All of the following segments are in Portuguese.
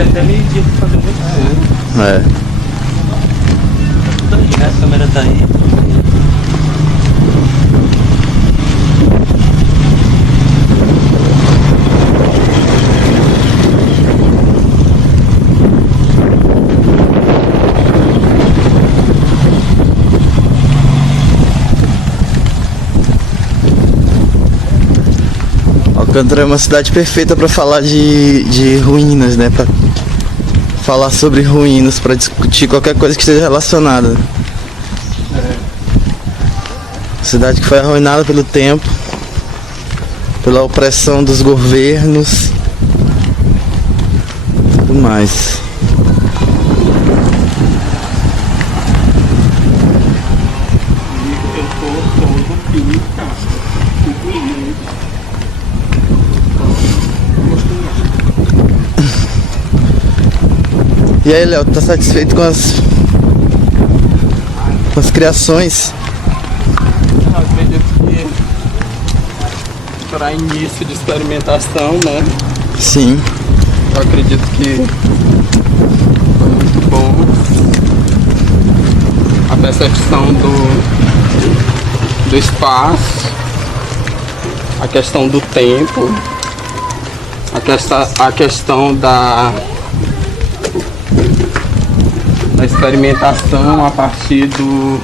Até meio-dia pra fazer muito fogo. É. Tudo aí, né? A câmera tá aí. Alcântara é uma cidade perfeita para falar de ruínas, né? Para falar sobre ruínas, para discutir qualquer coisa que esteja relacionada. Cidade que foi arruinada pelo tempo, pela opressão dos governos, tudo mais. E aí, Léo, tá satisfeito com as criações? Eu acredito que para início de experimentação, né? Sim. Eu acredito que foi muito bom a percepção do espaço, a questão do tempo, a questão da experimentação a partir do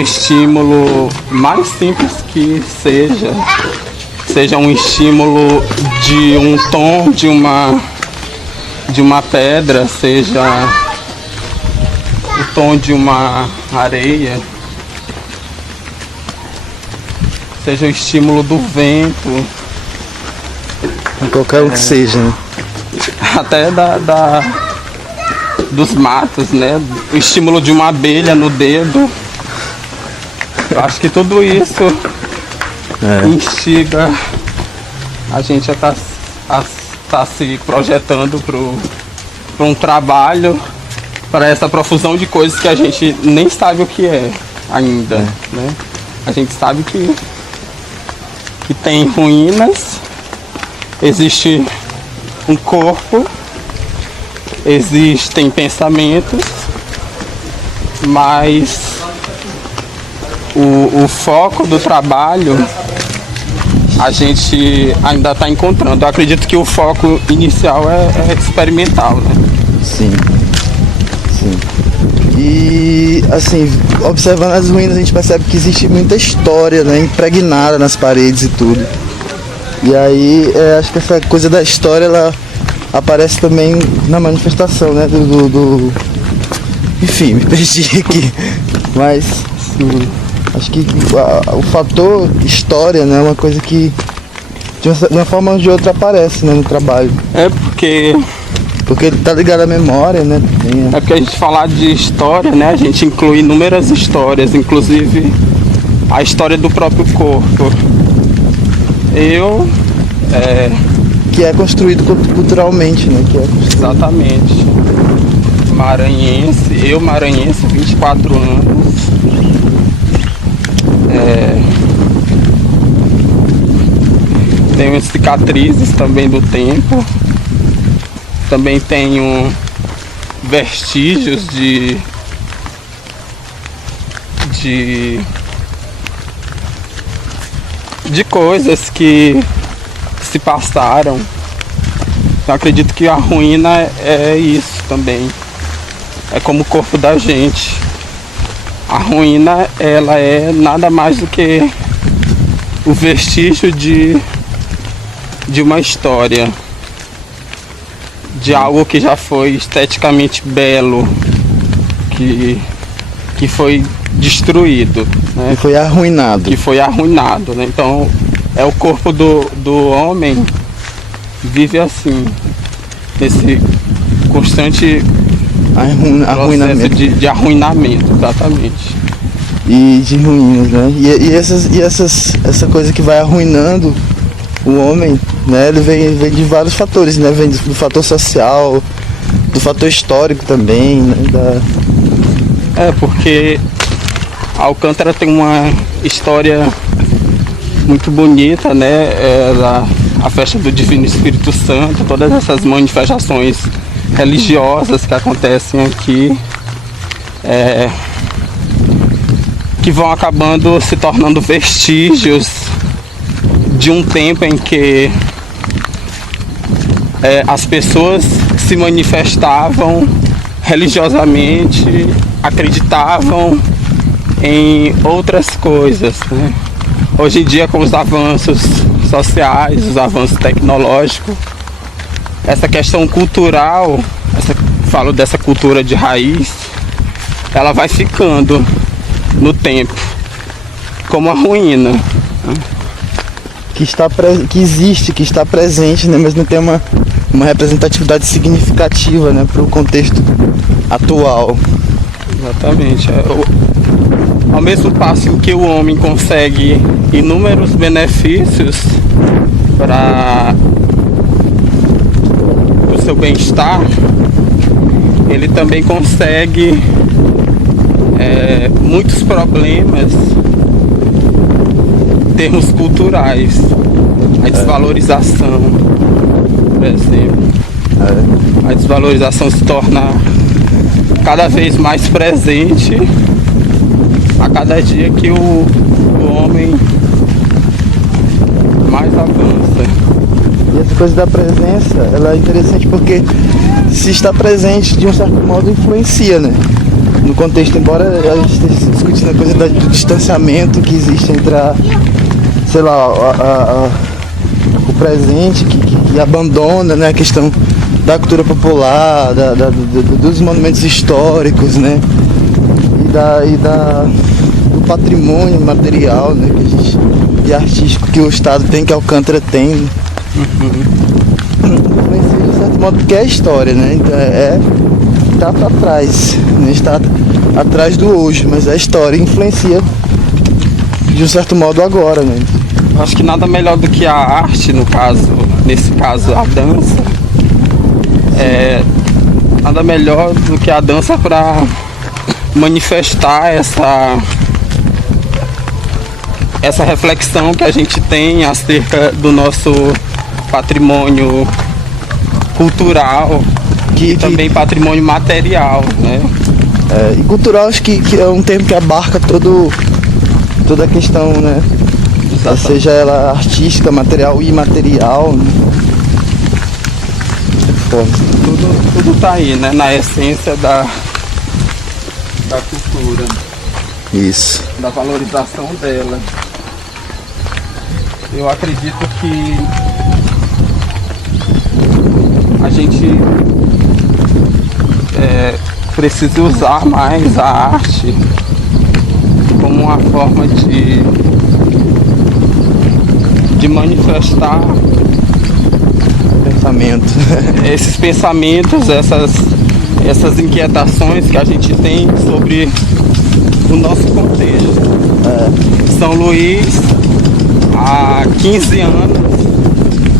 estímulo mais simples que seja um estímulo de um tom de uma pedra, seja o tom de uma areia, seja o estímulo do vento, Qualquer um que seja, né? até dos matos, né? O estímulo de uma abelha no dedo. Eu acho que tudo isso instiga a gente a estar se projetando para um trabalho, para essa profusão de coisas que a gente nem sabe o que é ainda, né? A gente sabe que tem ruínas, existe um corpo, existem pensamentos, mas o foco do trabalho a gente ainda está encontrando. Eu acredito que o foco inicial é experimental, né? Sim. Sim. E assim, observando as ruínas, a gente percebe que existe muita história, né, impregnada nas paredes e tudo. E aí, acho que essa coisa da história, ela aparece também na manifestação, né, Enfim, me perdi aqui. Mas, acho que o fator história, né, é uma coisa que de uma forma ou de outra aparece, né, no trabalho. Porque tá ligado à memória, né? É porque a gente falar de história, né? A gente inclui inúmeras histórias, inclusive a história do próprio corpo. Que é construído culturalmente, né? Exatamente. Maranhense, 24 anos. Tenho cicatrizes também do tempo. Também tenho vestígios de coisas que se passaram. Eu acredito que a ruína é isso também. É como o corpo da gente. A ruína, ela é nada mais do que o vestígio de uma história. De algo que já foi esteticamente belo, que foi destruído, né? Que foi arruinado. Né? Então, o corpo do homem vive assim, nesse constante arruinamento. De arruinamento, exatamente. E de ruínas, né? E essa coisa que vai arruinando o homem, né? Ele vem de vários fatores, né? Vem do fator social, do fator histórico também, né? Porque Alcântara tem uma história muito bonita, né? Ela a festa do Divino Espírito Santo, todas essas manifestações religiosas que acontecem aqui, que vão acabando se tornando vestígios de um tempo em que as pessoas se manifestavam religiosamente, acreditavam em outras coisas, né? Hoje em dia, com os avanços sociais, os avanços tecnológicos, essa questão cultural, falo dessa cultura de raiz, ela vai ficando no tempo como a ruína, né? Que existe, que está presente, né? Mas não tem uma representatividade significativa, né, para o contexto atual. Exatamente. Ao mesmo passo que o homem consegue inúmeros benefícios para o seu bem-estar, ele também consegue muitos problemas em termos culturais. A desvalorização, por exemplo. A desvalorização se torna cada vez mais presente a cada dia que o homem mais avança. E essa coisa da presença, ela é interessante porque se está presente, de um certo modo, influencia, né? No contexto, embora a gente esteja discutindo a coisa do distanciamento que existe entre sei lá, o presente que abandona, né, a questão da cultura popular, dos monumentos históricos, né, do patrimônio material, né, que a gente, e artístico que o Estado tem, que a Alcântara tem. Influencia de certo modo porque é a história, né, então tá para trás, né, está atrás do hoje, mas a história influencia de um certo modo agora, né. Acho que nada melhor do que a arte, nesse caso a dança, nada melhor do que a dança para manifestar essa reflexão que a gente tem acerca do nosso patrimônio cultural e também patrimônio material, né? E cultural acho que é um termo que abarca toda a questão, né? Seja ela artística, material e imaterial, né? Tudo tá aí, né? Na essência da cultura. Isso. Da valorização dela. Eu acredito que a gente precisa usar mais a arte como uma forma de manifestar esses pensamentos, essas inquietações que a gente tem sobre o nosso contexto. São Luís, há 15 anos,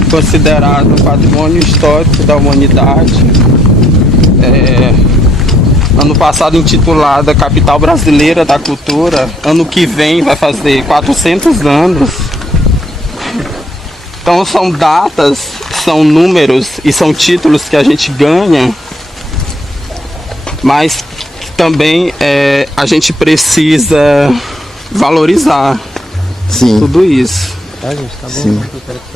considerado patrimônio histórico da humanidade. Ano passado intitulada Capital Brasileira da Cultura, ano que vem vai fazer 400 anos. Então são datas, são números e são títulos que a gente ganha, mas também a gente precisa valorizar tudo isso. Tá, gente, tá bom. Sim. Eu quero que